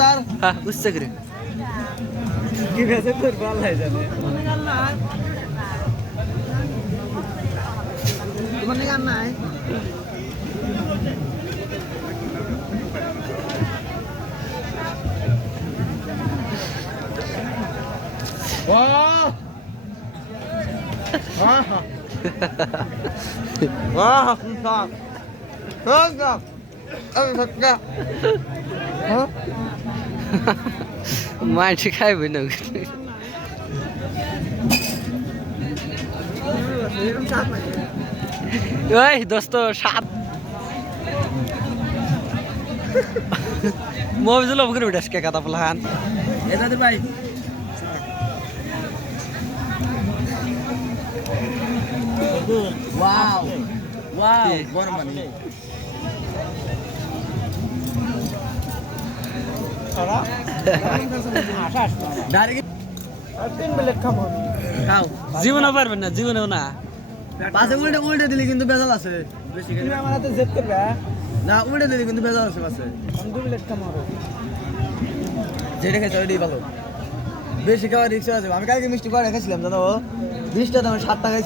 2000 হ্যাঁ বুঝতে করে কি বেঁচে তোর ভালো লাগে জানে তোমার গান নাই वाह हाँ हाँ वाह साहब हाँ साहब अरे सच्चा हाँ মাছ খাইবে না ওই দোস্ত সাত মফিজুল অবকর বিটাস কে কথা বলহান এদাদের ভাই वाव वाव गरम पानी জীবনে পারবেন না জীবনেও না পাশে উল্টে উল্টে দিলে কিন্তু বেজাল আছে বেশি করে আমার হাতে জেদ করবে না উল্টে দিলে কিন্তু বেজাল আছে পাশে আমি 2 প্লেট খাবো যেটা খাইছে ওইটাই ভালো বেশি খাওয়া রিস্ক আছে আমি কালকে মিষ্টি করে রেখেছিলাম দাদা 20 টাকা দাম 7 টাকা